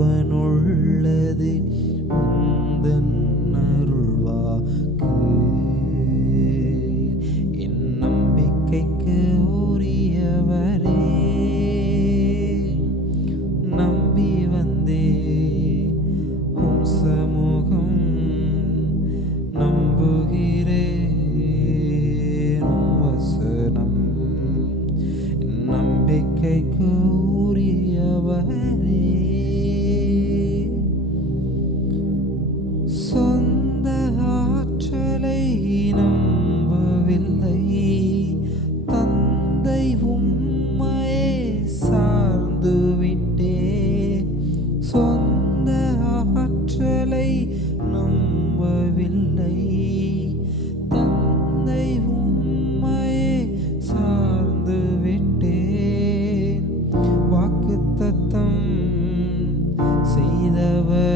ஜீவனுள்ளது உந்தன் அருள்வாக்கு. என் நம்பிக்கைக்கு உரியவரே, நம்பி வந்தே உம் சமூகம் நம்புகிறேன். உம் வசனம் என் நம்பிக்கைக்கு உரியவரே. சொந்த ஆற்றலை நம்பவில்லை, தந்தை உம்மையே சார்ந்து விட்டே. சொந்த ஆற்றலை நம்பவில்லை, தந்தை உம்மையே சார்ந்து விட்டேன். வாக்குத்தத்தம் செய்தவர்